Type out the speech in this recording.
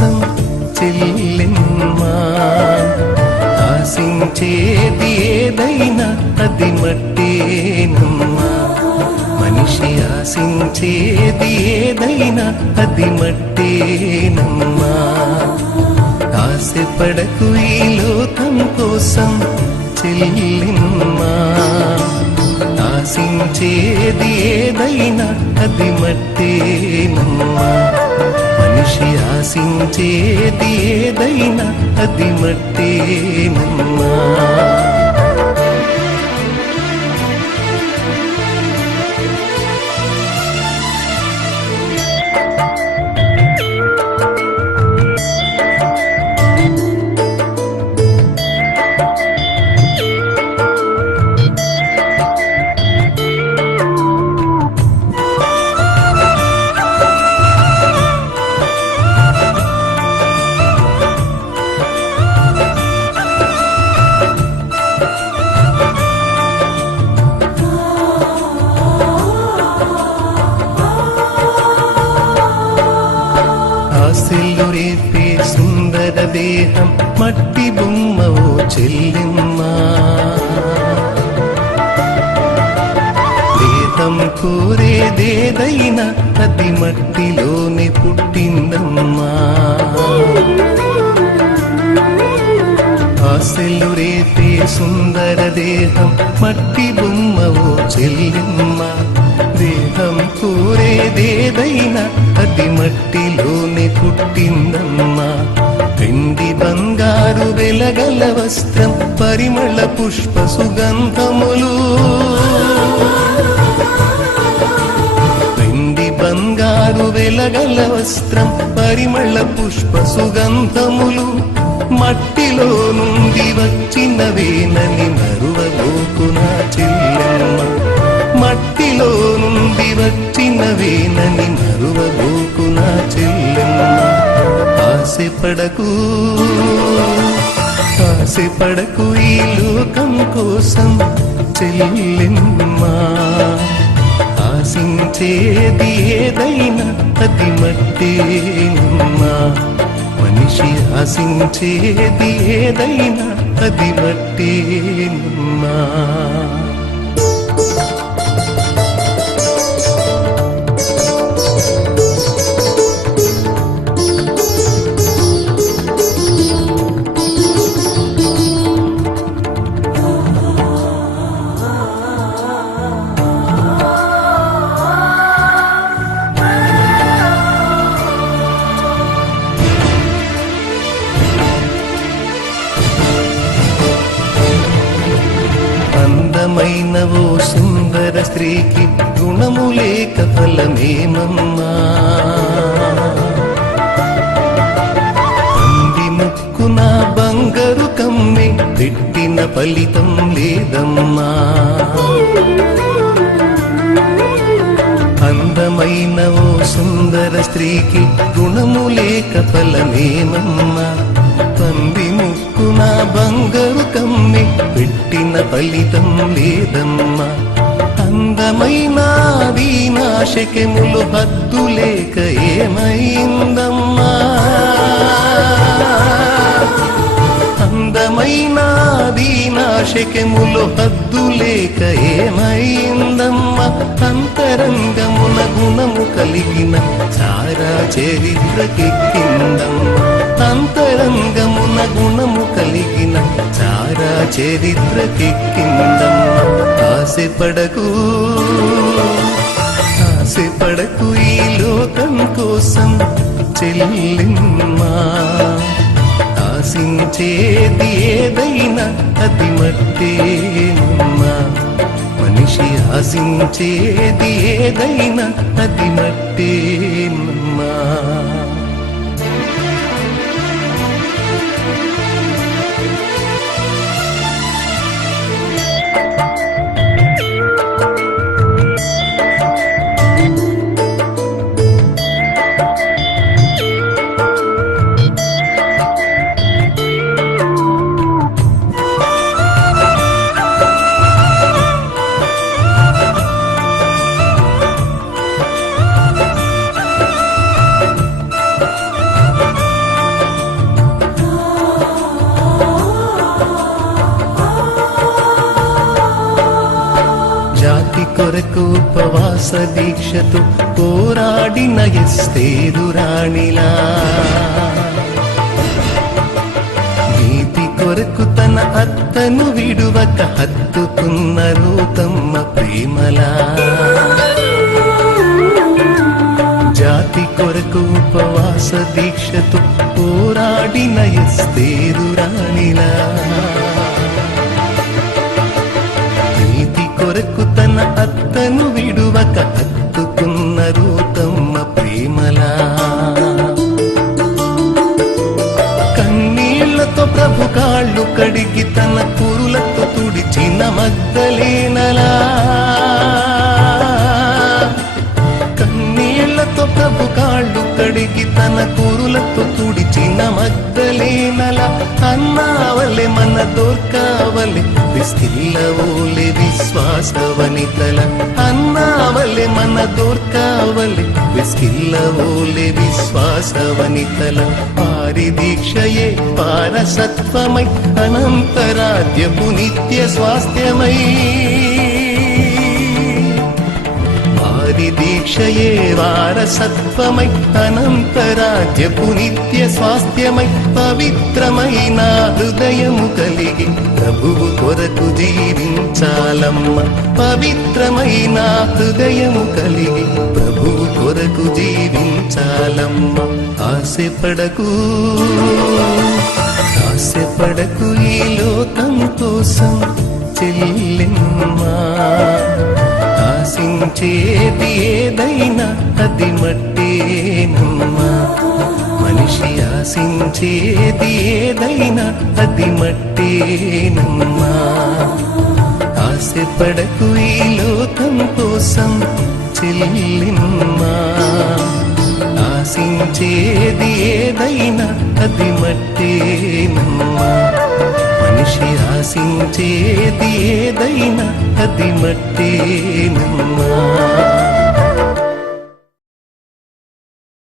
కోసం చెల్లెమ్మా, ఆశించేది ఏదైనా అది మట్టేనమ్మా. మనిషి ఆశించేది ఏదైనా అది మట్టేనమ్మా. ఆశపడకు ఈ లోకం కోసం చెల్లెమ్మా, ఆశించేది ఏదైనా అది మట్టేనమ్మా. మనిషి ఆశించేది ఏదైనా అది మట్టేనమ్మా. ఆశలు రేపే సుందర దేహం మట్టి బొమ్మవో చెల్లెమ్మా. దేహం కోరేదేదైనా అది మట్టిలోనే పుట్టిందమ్మా. ఆశలు రేపే సుందర దేహం మట్టి బొమ్మవో చెల్లెమ్మా. దేహం కోరేదేదైనా అది మట్టిలోనే పుట్టిందమ్మా. వెండి బంగారు వెలగల వస్త్రం పరిమళ పుష్ప సుగంధములు, వెండి బంగారు వెలగల వస్త్రం పరిమళ పుష్ప సుగంధములు మట్టిలో నుండి వచ్చినవేనని మరువబోకునా చెల్లెమ్మ. మట్టిలో నుండి వచ్చినవేనని మరువబోకునా చెల్లెమ్మ. ఆశపడకు ఆశపడకు ఈ లోకం కోసం చెల్లెమ్మా. ఆశించేది ఏదైనా అది మట్టేనమ్మా. మనిషి ఆశించేది ఏదైనా అది మట్టేనమ్మా. అందమైన ఓ సుందర స్త్రీకి గుణము లేక ఫలమేమమ్మా. పంది ముక్కున బంగారు కమ్మె పెట్టిన ఫలితం లేదమ్మా. అందమైన ఓ సుందర స్త్రీకి గుణము లేక ఫలమేమమ్మా. పంది ముక్కున బంగారు కమ్మె పెట్టిన ఫలితం లేదమ్మా. అందమైన వీణాశకెములు హద్దు లేక ఏమైందమ్మా. అందమైన వీణాశకెములు హద్దు లేక ఏమైందమ్మా. అంతరంగమున గుణము కలిగిన చారా చరిత్రకెక్కిందమ్మా. అంతరంగమున గుణము కలిగిన చారా చరిత్రకెక్కిందమ్మా. ఆశపడకు ఆశపడకు ఈ లోకం కోసం చెల్లెమ్మా. ఆశించేది ఏదైనా అది మట్టేనమ్మా. మనిషి ఆశించేది ఏదైనా అది మట్టేనమ్మా. కొరకు ఉపవాస దీక్షతో పోరాడిన ఎస్తేరు రాణిలా, నీతి కొరకు తన అత్తను విడువక హత్తుకున్న రూతమ్మ ప్రేమలా, జాతి కొరకు ఉపవాస దీక్షతో పోరాడిన ఎస్తేరు రాణిలా, నీతి కొరకు తన అత్తను విడువక హత్తుకున్న రూతమ్మ ప్రేమలా, కన్నీళ్లతో ప్రభు కాళ్ళు కడిగి తన కురులతో తుడిచిన మగ్దలేనలా, కన్నీళ్లతో ప్రభు కాళ్ళు కడిగి తన కురులతో తుడిచిన మగ్దలేనలా, అన్నావలె మన దొర్కావలె విస్కిల్లవోలె విశ్వాసవనితల, అన్నావలె మన దొర్కావలె విస్కిల్లవోలె విశ్వాసవనితల, వారి దీక్షయే పారసత్వమై అనంతరాజ్యపు నిత్య స్వాస్థ్యమై, వారి దీక్షయే వారసత్వమై అనంతరాజ్యపు నిత్య స్వాస్థ్యమై, పవిత్రమైన హృదయము కలిగి ప్రభువు కొరకు జీవించాలమ్మ, పవిత్రమైన హృదయము కలిగి ప్రభువు కొరకు జీవించాలమ్మ. ఆశపడకు ఆశపడకు ఈ లోకం కోసం చెల్లెమ్మా, ఆశించేది ఏదైనా అది మట్టేనమ్మా, మనిషి ఆశించేది ఏదైనా అది మట్టేనమ్మా. ఆశపడకు ఈ లోకం కోసం చెల్లెమ్మా, ఆశించేది ఏదైనా అది మట్టేనమ్మా, మనిషి ఆశించేది ఏదైనా అది మట్టేనమ్మా.